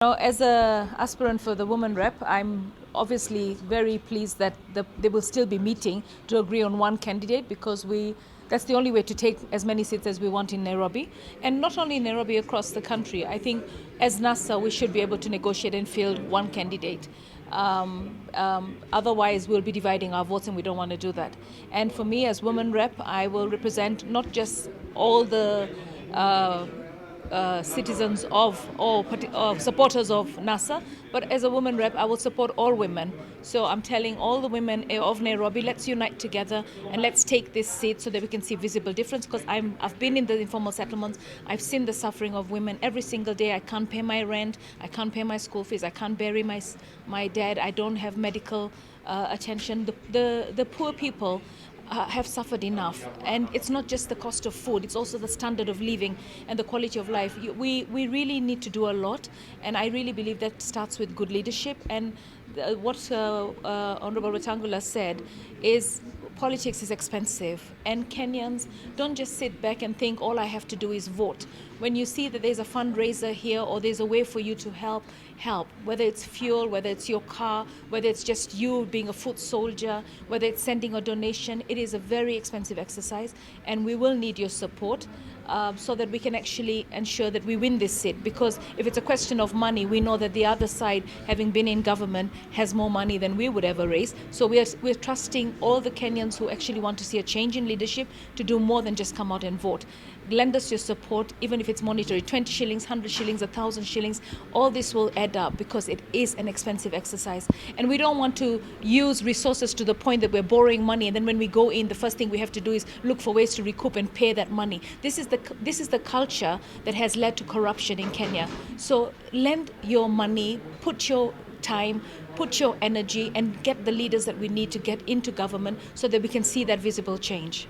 As a aspirant for the woman rep, I'm obviously very pleased that they will still be meeting to agree on one candidate because that's the only way to take as many seats as we want in Nairobi. And not only in Nairobi, across the country. I think as NASA, we should be able to negotiate and field one candidate. Otherwise, we'll be dividing our votes, and we don't want to do that. And for me, as woman rep, I will represent not just all the citizens of or supporters of NASA, but as a woman rep, I will support all women. So I'm telling all the women of Nairobi, let's unite together and let's take this seat so that we can see visible difference. Because I've been in the informal settlements, I've seen the suffering of women every single day. I can't pay my rent, I can't pay my school fees, I can't bury my dad, I don't have medical attention. The poor people have suffered enough, and it's not just the cost of food, it's also the standard of living and the quality of life. We really need to do a lot, and I really believe that starts with good leadership. And what Honorable Wetangula said is politics is expensive, and Kenyans don't just sit back and think all I have to do is vote. When you see that there's a fundraiser here or there's a way for you to help, whether it's fuel, whether it's your car, whether it's just you being a foot soldier, whether it's sending a donation, it is a very expensive exercise, and we will need your support so that we can actually ensure that we win this seat. Because if it's a question of money, we know that the other side, having been in government, has more money than we would ever raise. So we're trusting all the Kenyans who actually want to see a change in leadership to do more than just come out and vote. Lend us your support, even if it's monetary, 20 shillings, 100 shillings, 1,000 shillings. All this will add up because it is an expensive exercise. And we don't want to use resources to the point that we're borrowing money, and then when we go in, the first thing we have to do is look for ways to recoup and pay that money. This is the culture that has led to corruption in Kenya. So lend your money, put your time, put your energy, and get the leaders that we need to get into government so that we can see that visible change.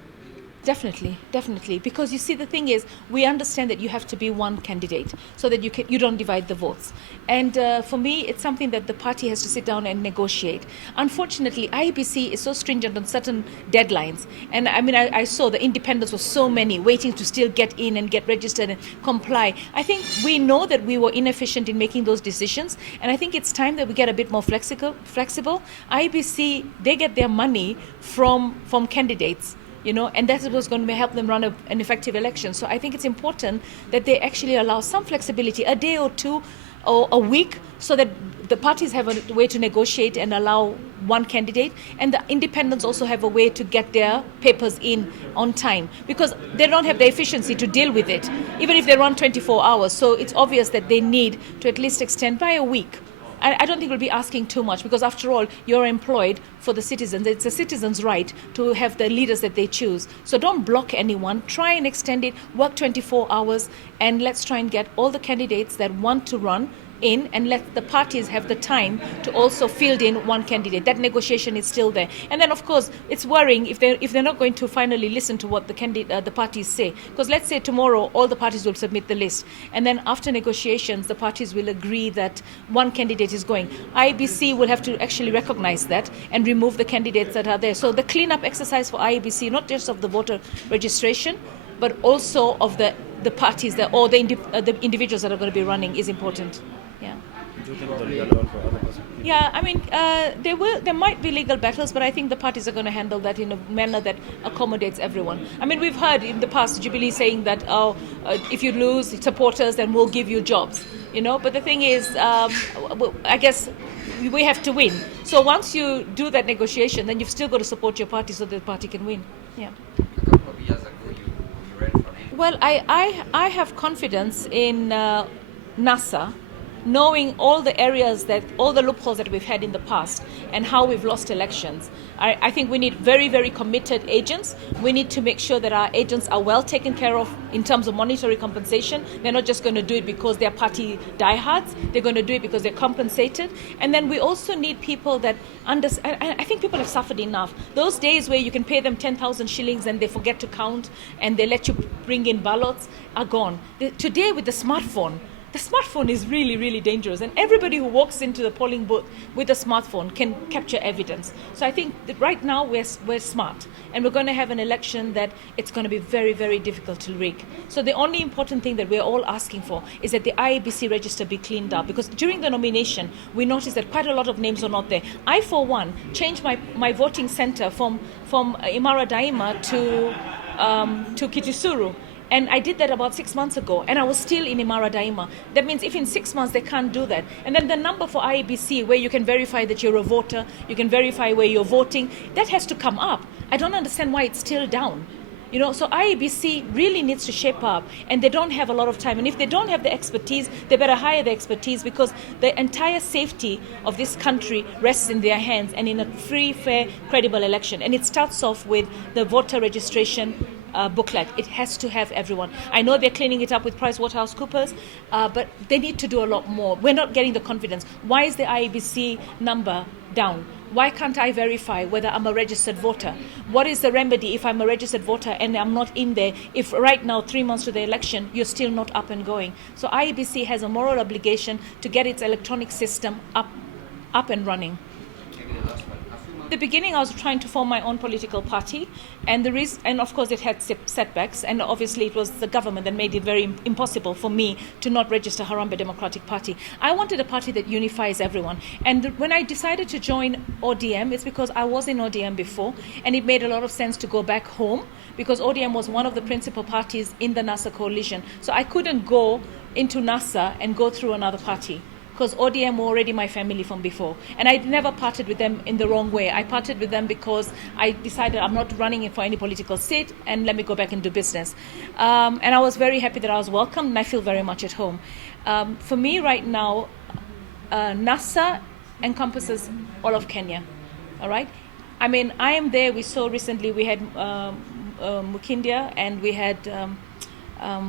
Definitely. Because you see, the thing is, we understand that you have to be one candidate so that you don't divide the votes. And for me, it's something that the party has to sit down and negotiate. Unfortunately, IEBC is so stringent on certain deadlines. And I mean, I saw the independents were so many waiting to still get in and get registered and comply. I think we know that we were inefficient in making those decisions. And I think it's time that we get a bit more flexible. IEBC, they get their money from candidates. And that's what's going to help them run an effective election. So I think it's important that they actually allow some flexibility, a day or two or a week, so that the parties have a way to negotiate and allow one candidate, and the independents also have a way to get their papers in on time, because they don't have the efficiency to deal with it, even if they run 24 hours. So it's obvious that they need to at least extend by a week. I don't think we'll be asking too much, because after all, you're employed for the citizens. It's a citizen's right to have the leaders that they choose. So don't block anyone. Try and extend it, work 24 hours, and let's try and get all the candidates that want to run in, and let the parties have the time to also field in one candidate. That negotiation is still there. And then, of course, it's worrying if they're not going to finally listen to what the parties say. Because let's say tomorrow all the parties will submit the list, and then after negotiations the parties will agree that one candidate is going. IEBC will have to actually recognize that and remove the candidates that are there. So the cleanup exercise for IEBC, not just of the voter registration, but also of the parties or the individuals that are going to be running, is important. Yeah. Do you think the legal battle for other person? Yeah, I mean, there might be legal battles, but I think the parties are going to handle that in a manner that accommodates everyone. I mean, we've heard in the past Jubilee saying that, if you lose supporters, then we'll give you jobs. But the thing is, I guess we have to win. So once you do that negotiation, then you've still got to support your party so that the party can win. Yeah. A couple of years ago, you ran for MP. Well, I have confidence in NASA, knowing all the loopholes that we've had in the past and how we've lost elections. I think we need very, very committed agents. We need to make sure that our agents are well taken care of in terms of monetary compensation. They're not just going to do it because they're party diehards. They're going to do it because they're compensated. And then we also need people that understand. I think people have suffered enough. Those days where you can pay them 10,000 shillings and they forget to count and they let you bring in ballots are gone. Today with the smartphone, the smartphone is really, really dangerous. And everybody who walks into the polling booth with a smartphone can capture evidence. So I think that right now we're smart. And we're going to have an election that it's going to be very, very difficult to rig. So the only important thing that we're all asking for is that the IEBC register be cleaned up. Because during the nomination, we noticed that quite a lot of names are not there. I, for one, changed my voting center from Imara Daima to Kitisuru. And I did that about 6 months ago, and I was still in Imara Daima. That means if in 6 months they can't do that. And then the number for IEBC, where you can verify that you're a voter, you can verify where you're voting, that has to come up. I don't understand why it's still down. So IEBC really needs to shape up, and they don't have a lot of time. And if they don't have the expertise, they better hire the expertise, because the entire safety of this country rests in their hands, and in a free, fair, credible election. And it starts off with the voter registration booklet. It has to have everyone. I know they're cleaning it up with PricewaterhouseCoopers, but they need to do a lot more. We're not getting the confidence. Why is the IEBC number down? Why can't I verify whether I'm a registered voter? What is the remedy if I'm a registered voter and I'm not in there, if right now, 3 months to the election, you're still not up and going? So IEBC has a moral obligation to get its electronic system up and running. At the beginning, I was trying to form my own political party, and of course it had setbacks, and obviously it was the government that made it very impossible for me to not register Harambee Democratic Party. I wanted a party that unifies everyone, and when I decided to join ODM, it's because I was in ODM before, and it made a lot of sense to go back home, because ODM was one of the principal parties in the NASA coalition. So I couldn't go into NASA and go through another party, because ODM were already my family from before. And I never parted with them in the wrong way. I parted with them because I decided I'm not running for any political seat, and let me go back and do business. And I was very happy that I was welcomed, and I feel very much at home. For me right now, NASA encompasses all of Kenya, all right? I mean, I am there. We saw recently, we had Mukindia, and we had...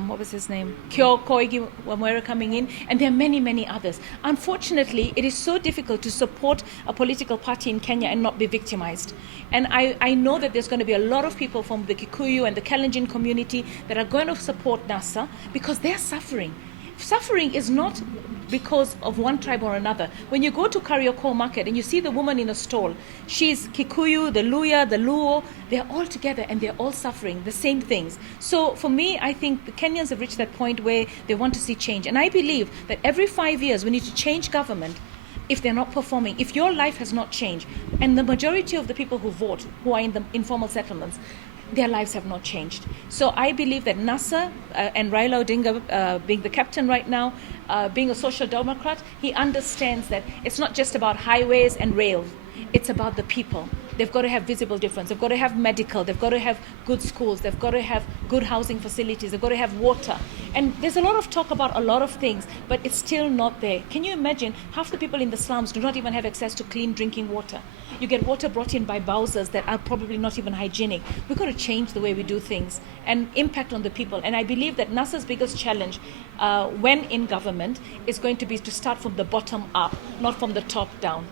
what was his name? Kyo Koigi Mweke coming in, and there are many, many others. Unfortunately, it is so difficult to support a political party in Kenya and not be victimized. And I know that there's going to be a lot of people from the Kikuyu and the Kalenjin community that are going to support NASA because they're suffering. Suffering is not because of one tribe or another. When you go to Kariokor market and you see the woman in a stall, she's Kikuyu, the Luya, the Luo, they're all together and they're all suffering the same things. So for me, I think the Kenyans have reached that point where they want to see change. And I believe that every 5 years we need to change government if they're not performing, if your life has not changed. And the majority of the people who vote, who are in the informal settlements, their lives have not changed. So I believe that NASA and Raila Odinga being the captain right now, being a social democrat, he understands that it's not just about highways and rail. It's about the people. They've got to have visible difference. They've got to have medical. They've got to have good schools. They've got to have good housing facilities. They've got to have water. And there's a lot of talk about a lot of things, but it's still not there. Can you imagine? Half the people in the slums do not even have access to clean drinking water. You get water brought in by bowsers that are probably not even hygienic. We've got to change the way we do things and impact on the people. And I believe that NASA's biggest challenge when in government is going to be to start from the bottom up, not from the top down.